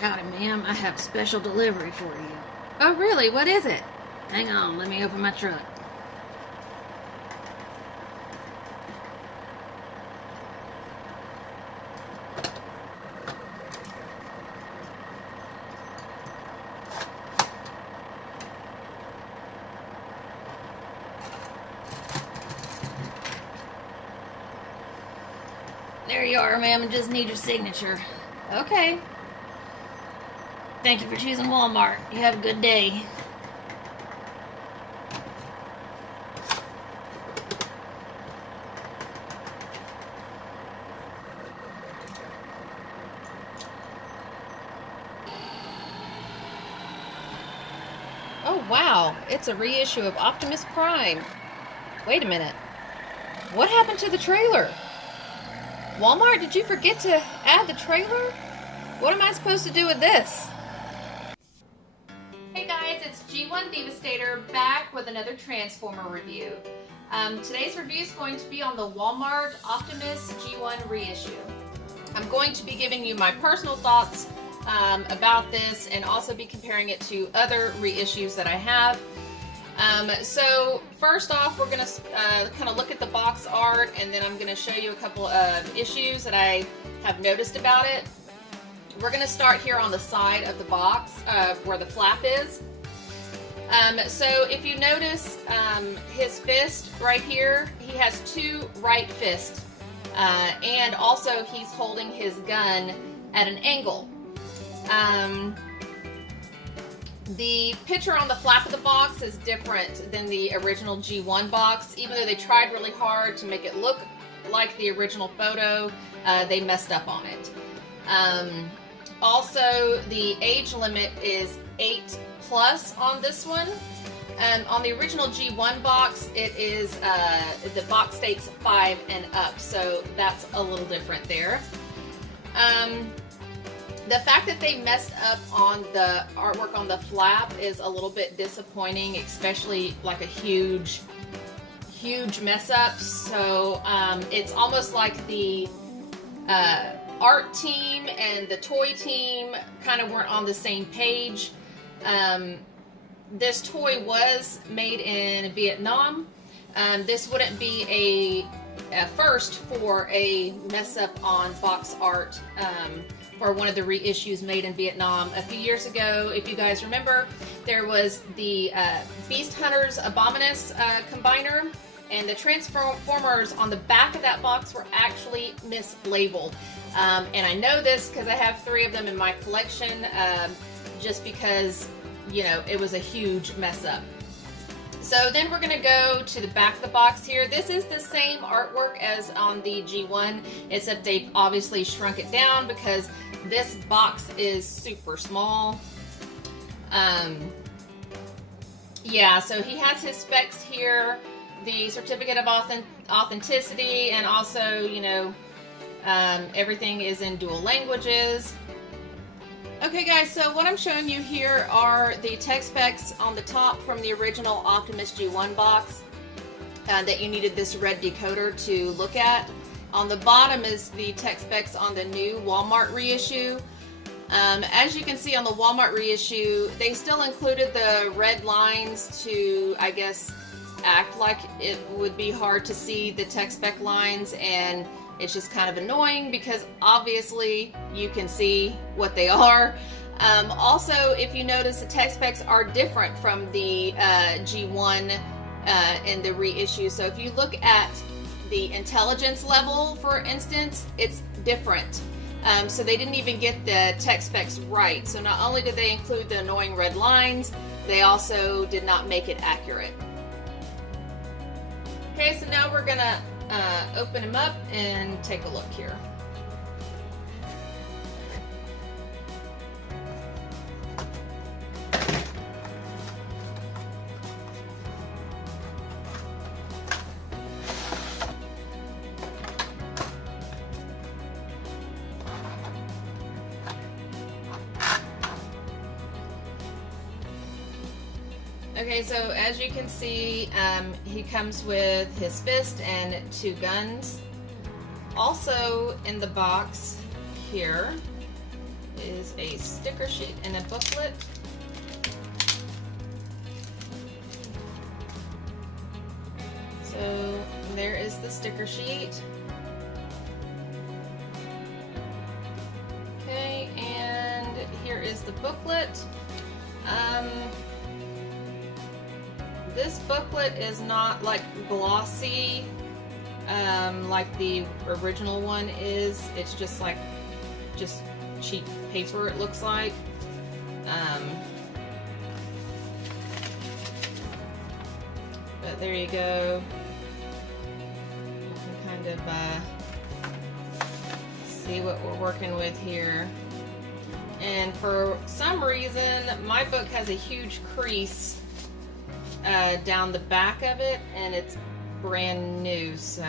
Howdy, ma'am. I have a special delivery for you. Oh, really? What is it? Hang on, let me open my truck. There you are, ma'am. I just need your signature. Okay. Thank you for choosing Walmart. You have a good day. Oh, wow. It's a reissue of Optimus Prime. Wait a minute. What happened to the trailer? Walmart, did you forget to add the trailer? What am I supposed to do with this? Hey guys, it's G1 Devastator back with another Transformer review. Today's review is going to be on the Walmart Optimus G1 reissue. I'm going to be giving you my personal thoughts about this and also be comparing it to other reissues that I have. So first off, we're going to kind of look at the box art, and then I'm going to show you a couple of issues that I have noticed about it. We're going to start here on the side of the box where the flap is. So if you notice his fist right here, he has two right fists, and also he's holding his gun at an angle. The picture on the flap of the box is different than the original G1 box. Even though they tried really hard to make it look like the original photo, they messed up on it. Also, the age limit is 8+ on this one. On the original G1 box, it is the box states 5 and up, so that's a little different there. The fact that they messed up on the artwork on the flap is a little bit disappointing, especially like a huge mess up. So it's almost like the art team and the toy team kind of weren't on the same page. This toy was made in Vietnam. This wouldn't be a first for a mess up on box art for one of the reissues made in Vietnam. A few years ago, if you guys remember, there was the Beast Hunters Abominus combiner, and the Transformers on the back of that box were actually mislabeled. And I know this because I have 3 of them in my collection, just because, you know, it was a huge mess up. So then we're going to go to the back of the box here. This is the same artwork as on the G1, except they've obviously shrunk it down because this box is super small. Yeah, so he has his specs here, the certificate of authenticity, and also, you know, everything is in dual languages. Okay guys, so what I'm showing you here are the tech specs on the top from the original Optimus G1 box that you needed this red decoder to look at. On the bottom is the tech specs on the new Walmart reissue. As you can see on the Walmart reissue, they still included the red lines to, I guess, act like it would be hard to see the tech spec lines, and it's just kind of annoying because obviously you can see what they are. Also, if you notice, the tech specs are different from the G1 in the reissue. So if you look at the intelligence level, for instance, it's different. So they didn't even get the tech specs right. So not only did they include the annoying red lines, they also did not make it accurate. Okay, so now we're gonna open him up and take a look here. Okay, so as you can see, he comes with his fist and 2 guns. Also in the box here is a sticker sheet and a booklet. So there is the sticker sheet. Okay, and here is the booklet. This booklet is not like glossy like the original one is. It's just like cheap paper, it looks like. But there you go. You can kind of see what we're working with here. And for some reason, my book has a huge crease down the back of it, and it's brand new, so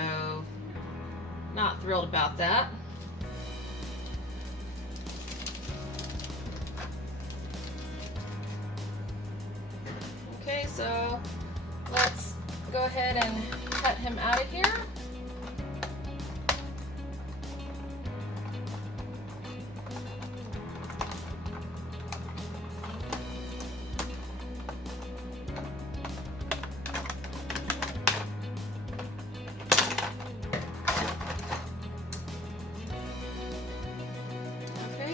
not thrilled about that. Okay, so let's go ahead and cut him out of here.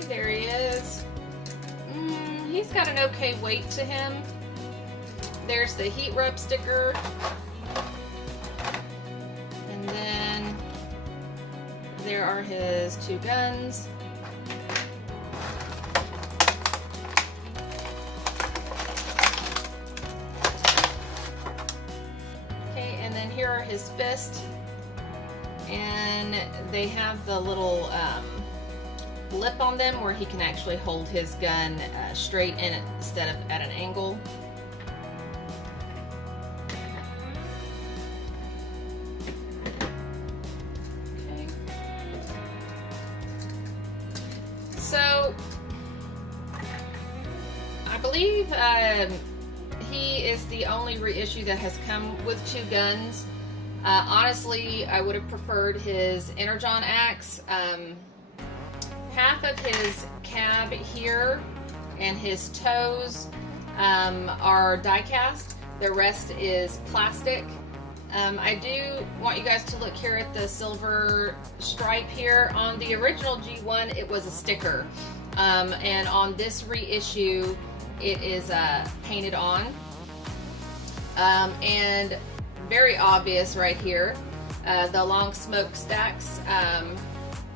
There he is. He's got an okay weight to him. There's the heat rub sticker. And then there are his two guns. Okay, and then here are his fists. And they have the little lip on them where he can actually hold his gun straight in instead of at an angle. Okay. So I believe he is the only reissue that has come with two guns. Honestly, I would have preferred his Energon axe. Half of his cab here and his toes are die cast. The rest is plastic. I do want you guys to look here at the silver stripe here. On the original G1, it was a sticker. And on this reissue, it is painted on. And very obvious right here, the long smokestacks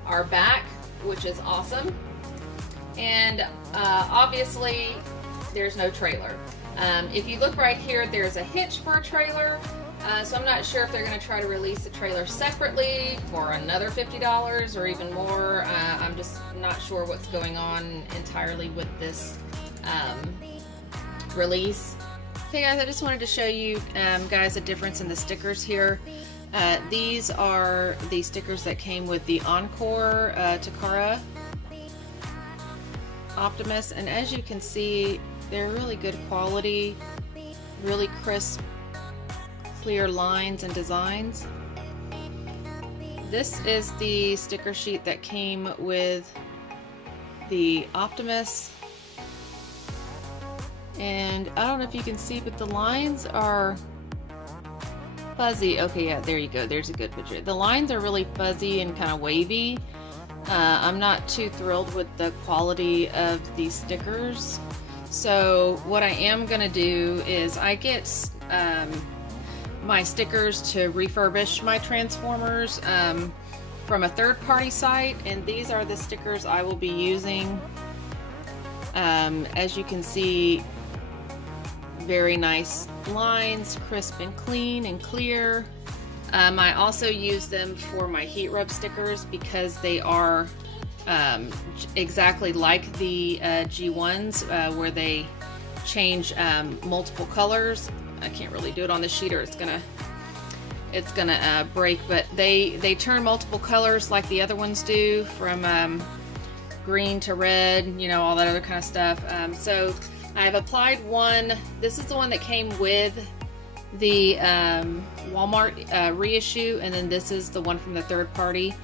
are back, which is awesome. And obviously there's no trailer. If you look right here, there's a hitch for a trailer. So I'm not sure if they're going to try to release the trailer separately for another $50 or even more. I'm just not sure what's going on entirely with this release. Okay guys, I just wanted to show you guys a difference in the stickers here. These are the stickers that came with the Encore Takara Optimus, and as you can see, they're really good quality, really crisp, clear lines and designs. This is the sticker sheet that came with the Optimus, and I don't know if you can see, but the lines are fuzzy. Okay, yeah, there you go. There's a good picture. The lines are really fuzzy and kind of wavy. I'm not too thrilled with the quality of these stickers. So what I am going to do is I get my stickers to refurbish my Transformers from a third-party site, and these are the stickers I will be using. As you can see, very nice lines, crisp and clean and clear. I also use them for my heat rub stickers because they are exactly like the G1s where they change multiple colors. I can't really do it on the sheet or it's gonna break, but they turn multiple colors like the other ones do, from green to red, you know, all that other kind of stuff. So I've applied one. This is the one that came with the Walmart reissue, and then this is the one from the third party.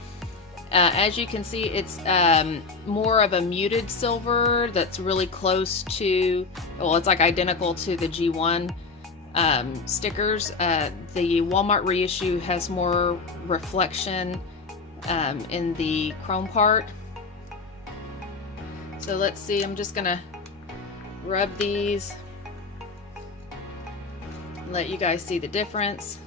As you can see, it's more of a muted silver that's really close to, well, it's like identical to the G1 stickers. The Walmart reissue has more reflection in the chrome part. So let's see, I'm just gonna rub these, let you guys see the difference.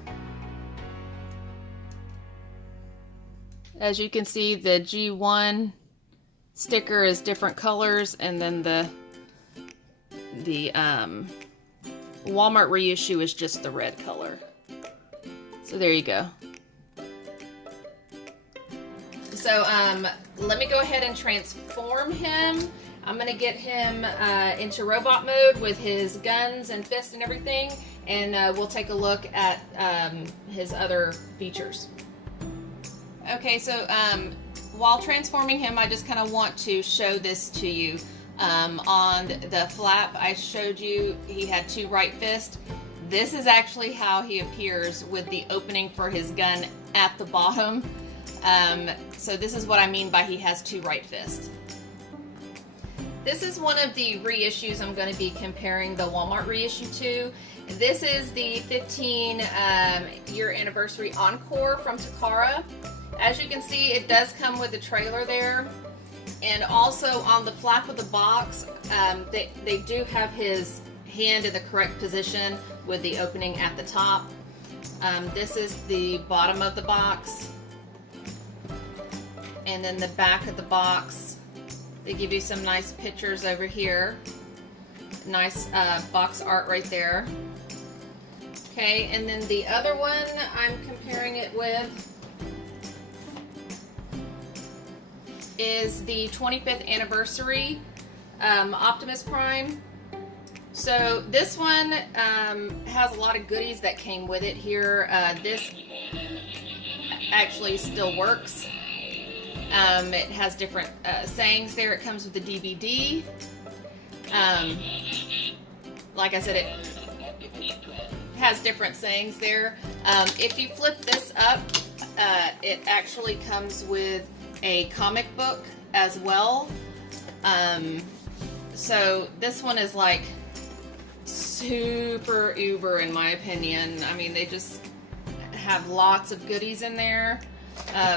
As you can see, the G1 sticker is different colors, and then the Walmart reissue is just the red color. So there you go. So let me go ahead and transform him. I'm gonna get him into robot mode with his guns and fists and everything, and we'll take a look at his other features. Okay, so while transforming him, I just kind of want to show this to you. On the flap, I showed you he had 2 right fists. This is actually how he appears with the opening for his gun at the bottom. So this is what I mean by he has 2 right fists. This is one of the reissues I'm going to be comparing the Walmart reissue to. This is the 15-year anniversary encore from Takara. As you can see, it does come with a trailer there. And also on the flap of the box, they do have his hand in the correct position with the opening at the top. This is the bottom of the box. And then the back of the box, they give you some nice pictures over here. Nice box art right there. Okay, and then the other one I'm comparing it with is the 25th anniversary Optimus Prime. So this one has a lot of goodies that came with it here. This actually still works. It has different sayings there. It comes with the DVD. Like I said, it has different sayings there. If you flip this up, it actually comes with a comic book as well. So this one is like super uber in my opinion. I mean, they just have lots of goodies in there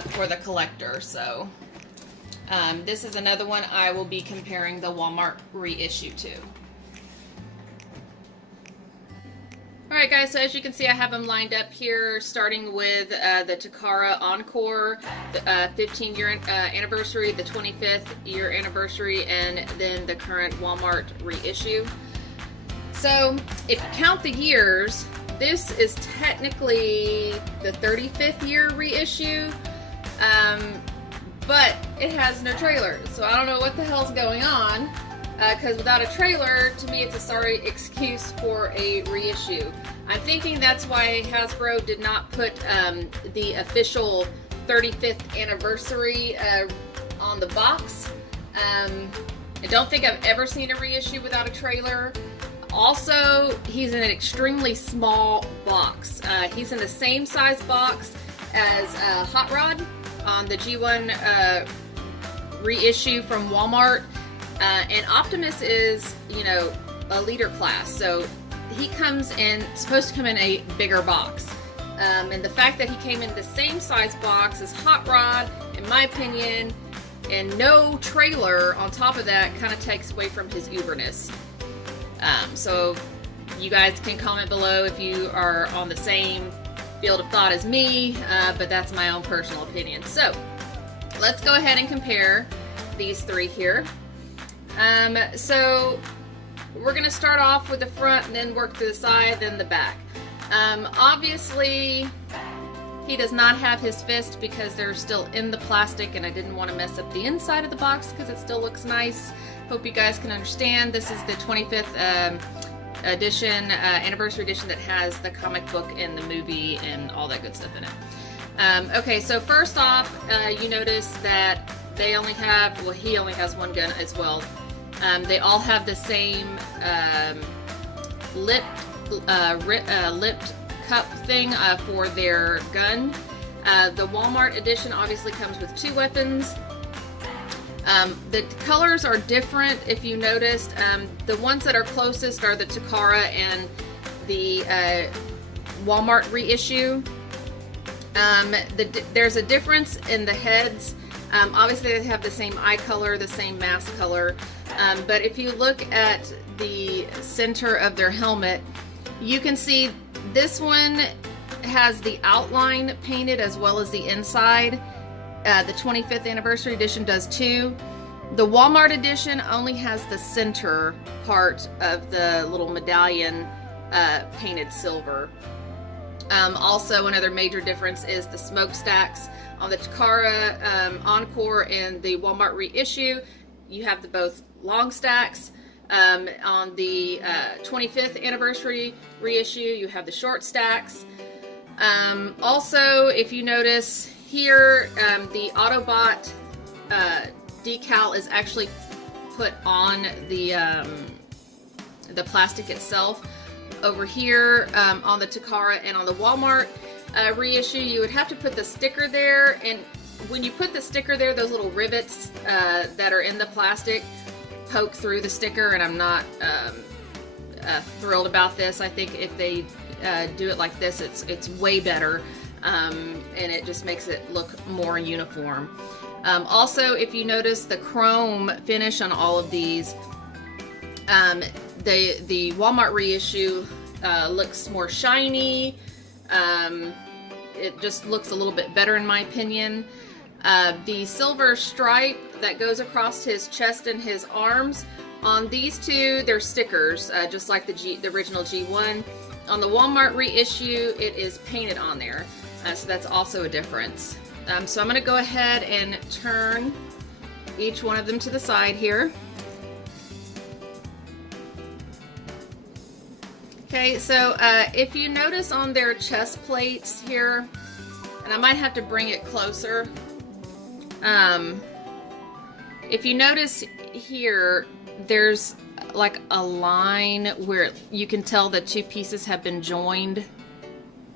for the collector. So this is another one I will be comparing the Walmart reissue to. Alright guys, so as you can see, I have them lined up here, starting with the Takara Encore, the 15-year anniversary, the 25th year anniversary, and then the current Walmart reissue. So, if you count the years, this is technically the 35th year reissue, but it has no trailer, so I don't know what the hell's going on. Because without a trailer, to me, it's a sorry excuse for a reissue. I'm thinking that's why Hasbro did not put the official 35th anniversary on the box. I don't think I've ever seen a reissue without a trailer. Also, he's in an extremely small box. He's in the same size box as Hot Rod on the G1 reissue from Walmart. And Optimus is, you know, a leader class, so he comes in, supposed to come in a bigger box. And the fact that he came in the same size box as Hot Rod, in my opinion, and no trailer on top of that, kind of takes away from his uberness. So you guys can comment below if you are on the same field of thought as me, but that's my own personal opinion. So let's go ahead and compare these three here. So we're going to start off with the front and then work to the side, then the back. Obviously, he does not have his fist because they're still in the plastic, and I didn't want to mess up the inside of the box because it still looks nice. Hope you guys can understand. This is the 25th edition, anniversary edition that has the comic book and the movie and all that good stuff in it. Okay, so first off, you notice that they only have, well, he only has one gun as well. They all have the same lipped cup thing for their gun. The Walmart edition obviously comes with 2 weapons. The colors are different if you noticed. The ones that are closest are the Takara and the Walmart reissue. There's a difference in the heads. Obviously they have the same eye color, the same mask color, but if you look at the center of their helmet, you can see this one has the outline painted as well as the inside. The 25th anniversary edition does too. The Walmart edition only has the center part of the little medallion painted silver. Also, another major difference is the smokestacks. On the Takara Encore and the Walmart reissue, you have the both long stacks. On the 25th anniversary reissue, you have the short stacks. Also, if you notice here, the Autobot decal is actually put on the plastic itself. Over here on the Takara and on the Walmart reissue, you would have to put the sticker there, and when you put the sticker there, those little rivets that are in the plastic poke through the sticker, and I'm not thrilled about this. I think if they do it like this, it's way better, and it just makes it look more uniform. Also, if you notice the chrome finish on all of these, the Walmart reissue looks more shiny. It just looks a little bit better in my opinion. The silver stripe that goes across his chest and his arms, on these two, they're stickers, just like the original G1. On the Walmart reissue, it is painted on there, so that's also a difference. So I'm going to go ahead and turn each one of them to the side here. Okay, so if you notice on their chest plates here, and I might have to bring it closer, if you notice here, there's like a line where you can tell the 2 pieces have been joined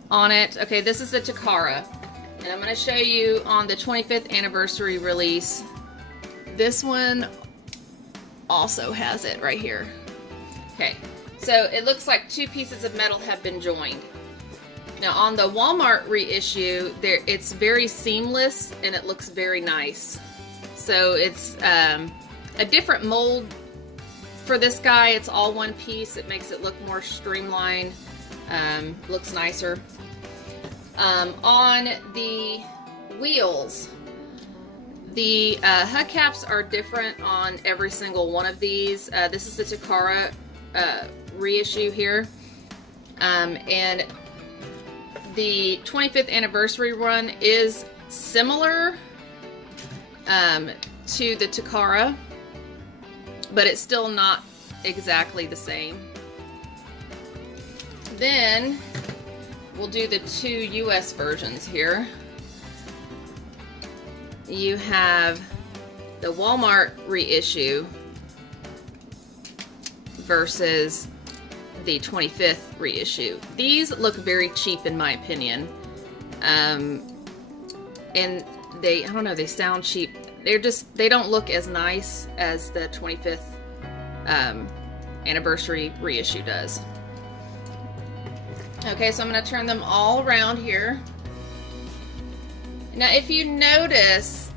on it. Okay, this is the Takara, and I'm going to show you on the 25th anniversary release. This one also has it right here. Okay. So it looks like 2 pieces of metal have been joined. Now on the Walmart reissue, it's very seamless and it looks very nice. So it's a different mold for this guy. It's all one piece. It makes it look more streamlined, looks nicer. On the wheels, the hubcaps are different on every single one of these. This is the Takara reissue here, and the 25th anniversary run is similar to the Takara, but it's still not exactly the same. Then we'll do the 2 US versions here. You have the Walmart reissue versus the 25th reissue. These look very cheap in my opinion, and I don't know, they sound cheap. They don't look as nice as the 25th anniversary reissue does. Okay, so I'm going to turn them all around here. Now if you notice,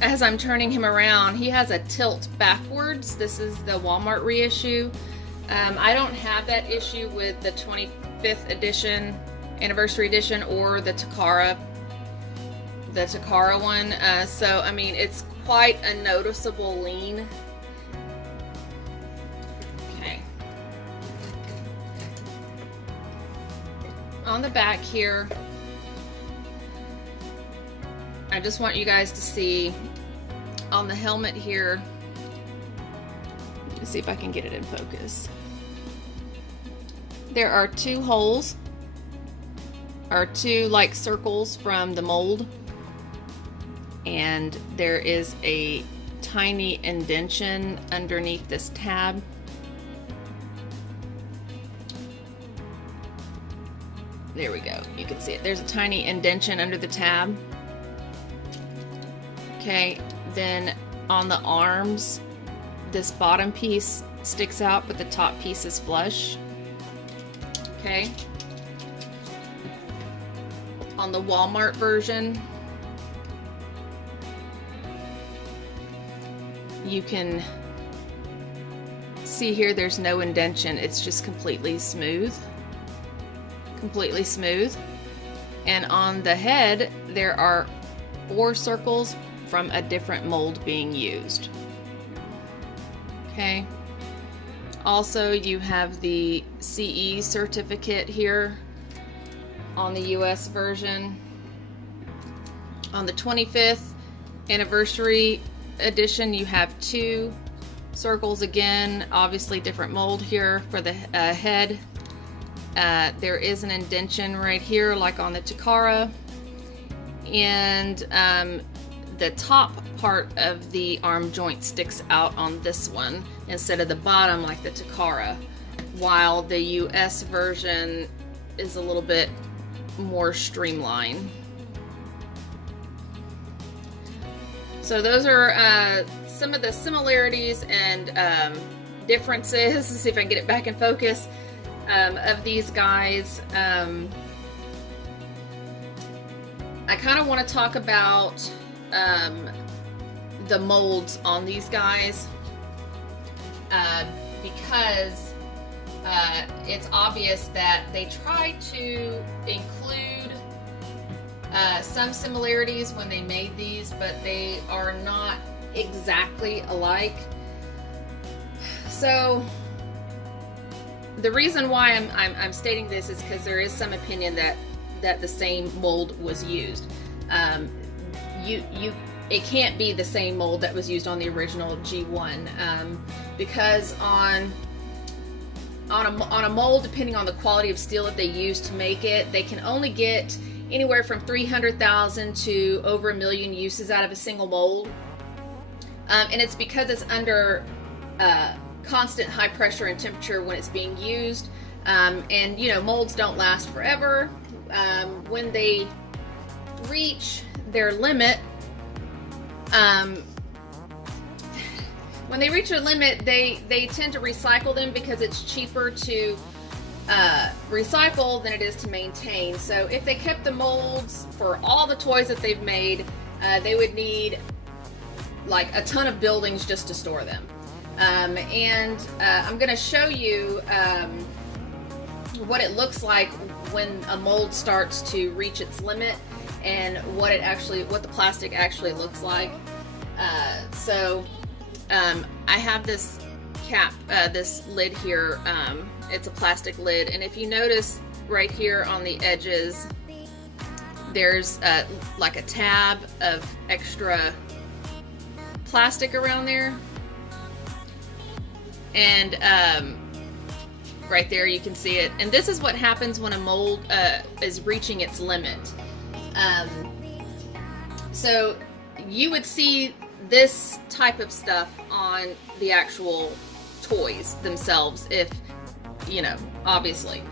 as I'm turning him around, he has a tilt backwards. This is the Walmart reissue. I don't have that issue with the 25th edition, anniversary edition, or the Takara one. So I mean, it's quite a noticeable lean. Okay. On the back here, I just want you guys to see on the helmet here. Let me see if I can get it in focus. There are 2 holes, or 2 like circles from the mold, and there is a tiny indentation underneath this tab. There we go. You can see it. There's a tiny indentation under the tab. Okay, then on the arms, this bottom piece sticks out, but the top piece is flush. Okay. On the Walmart version, you can see here there's no indentation. It's just completely smooth. Completely smooth. And on the head, there are 4 circles from a different mold being used. Okay. Also, you have the CE certificate here on the US version. On the 25th anniversary edition, you have 2 circles again, obviously different mold here for the head. There is an indentation right here like on the Takara, and the top part of the arm joint sticks out on this one instead of the bottom like the Takara, while the US version is a little bit more streamlined. So those are some of the similarities and differences. Let's see if I can get it back in focus of these guys. I kind of want to talk about the molds on these guys because it's obvious that they try to include some similarities when they made these, but they are not exactly alike. So the reason why I'm stating this is because there is some opinion that the same mold was used. It can't be the same mold that was used on the original G1 because on a mold, depending on the quality of steel that they use to make it, they can only get anywhere from 300,000 to over 1 million uses out of a single mold. And it's because it's under constant high pressure and temperature when it's being used. And you know, molds don't last forever. When they reach their limit, they tend to recycle them because it's cheaper to recycle than it is to maintain. So if they kept the molds for all the toys that they've made, they would need like a ton of buildings just to store them. I'm going to show you what it looks like when a mold starts to reach its limit and what the plastic actually looks like. I have this cap, this lid here. It's a plastic lid, and if you notice right here on the edges, there's like a tab of extra plastic around there, and right there you can see it. And this is what happens when a mold is reaching its limit. So you would see this type of stuff on the actual toys themselves, if you know, obviously.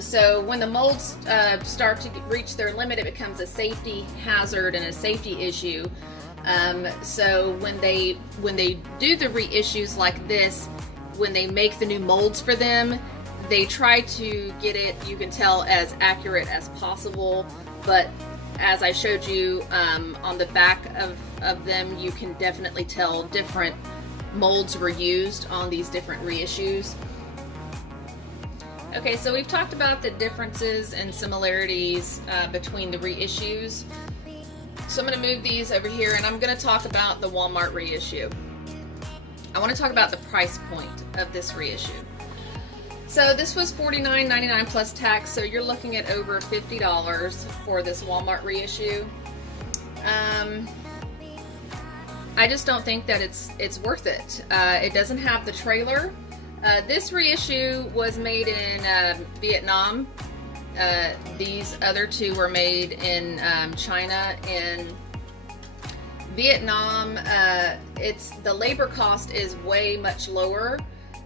So when the molds start to reach their limit, it becomes a safety hazard and a safety issue. So when they do the reissues like this, when they make the new molds for them, they try to get it, you can tell, as accurate as possible. But as I showed you on the back of them, you can definitely tell different molds were used on these different reissues. Okay, so we've talked about the differences and similarities between the reissues. So I'm going to move these over here, and I'm going to talk about the Walmart reissue. I want to talk about the price point of this reissue. So this was $49.99 plus tax, so you're looking at over $50 for this Walmart reissue. I just don't think that it's worth it. It doesn't have the trailer. This reissue was made in Vietnam. These other two were made in China. In Vietnam, the labor cost is way much lower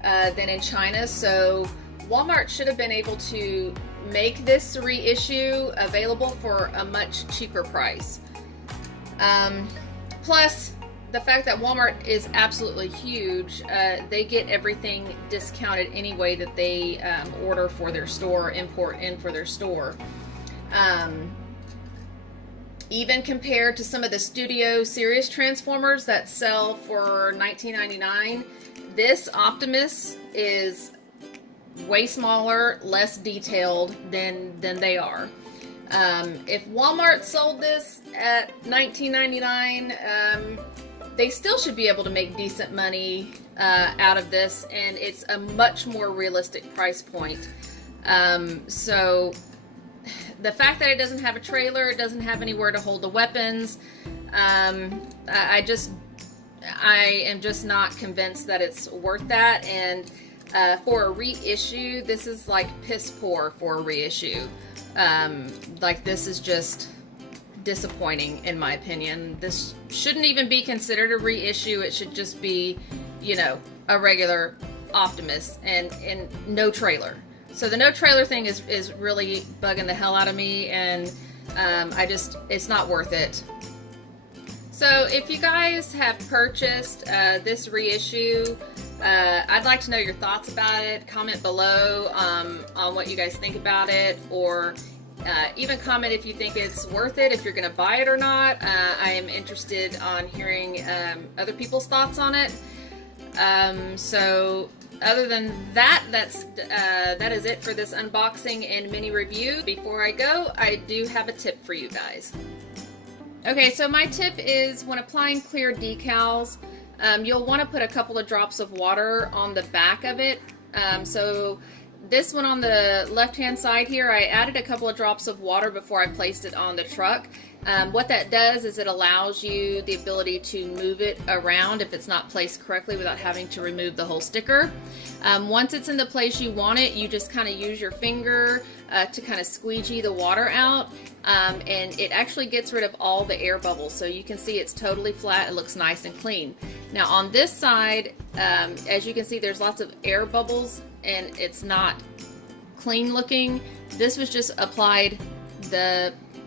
than in China, so Walmart should have been able to make this reissue available for a much cheaper price. Plus, the fact that Walmart is absolutely huge, they get everything discounted anyway that they order for their store, import in for their store. Even compared to some of the Studio Series Transformers that sell for $19.99, this Optimus is way smaller, less detailed than they are. If Walmart sold this at $19.99, they still should be able to make decent money out of this, and it's a much more realistic price point. So the fact that it doesn't have a trailer, it doesn't have anywhere to hold the weapons, I am just not convinced that it's worth that. And for a reissue, this is like piss poor for a reissue. Like, this is just disappointing in my opinion. This shouldn't even be considered a reissue. It should just be, you know, a regular Optimus and no trailer. So the no trailer thing is really bugging the hell out of me, and it's not worth it. So if you guys have purchased this reissue, I'd like to know your thoughts about it. Comment below on what you guys think about it, or even comment if you think it's worth it, if you're going to buy it or not. I am interested on hearing other people's thoughts on it. So other than that, that is it for this unboxing and mini review. Before I go, I do have a tip for you guys. Okay, so my tip is when applying clear decals, you'll want to put a couple of drops of water on the back of it. So this one on the left-hand side here, I added a couple of drops of water before I placed it on the truck. What that does is it allows you the ability to move it around if it's not placed correctly without having to remove the whole sticker. Once it's in the place you want it, you just kind of use your finger to kind of squeegee the water out, and it actually gets rid of all the air bubbles. So you can see it's totally flat. It looks nice and clean. Now on this side, as you can see, there's lots of air bubbles and it's not clean looking. This was just applied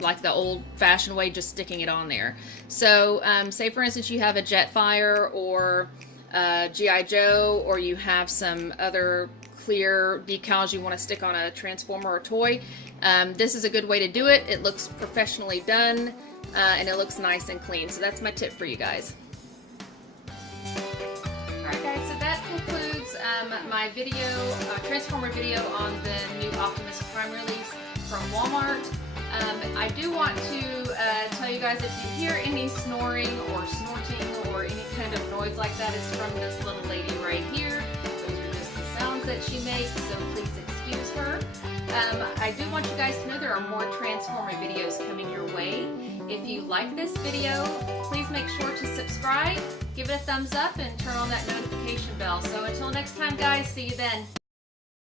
like the old-fashioned way, just sticking it on there. So say for instance you have a Jetfire or G.I. Joe, or you have some other clear decals you want to stick on a Transformer or toy, this is a good way to do it. It looks professionally done, and it looks nice and clean. So that's my tip for you guys. Alright guys, so that concludes my video, Transformer video on the new Optimus Prime release from Walmart. I do want to tell you guys, if you hear any snoring or snorting or any kind of noise like that, it's from this little lady right here. Those are just the sounds that she makes, so please excuse her. I do want you guys to know there are more Transformer videos coming your way. If you like this video, please make sure to subscribe, give it a thumbs up, and turn on that notification bell. So until next time guys, see you then.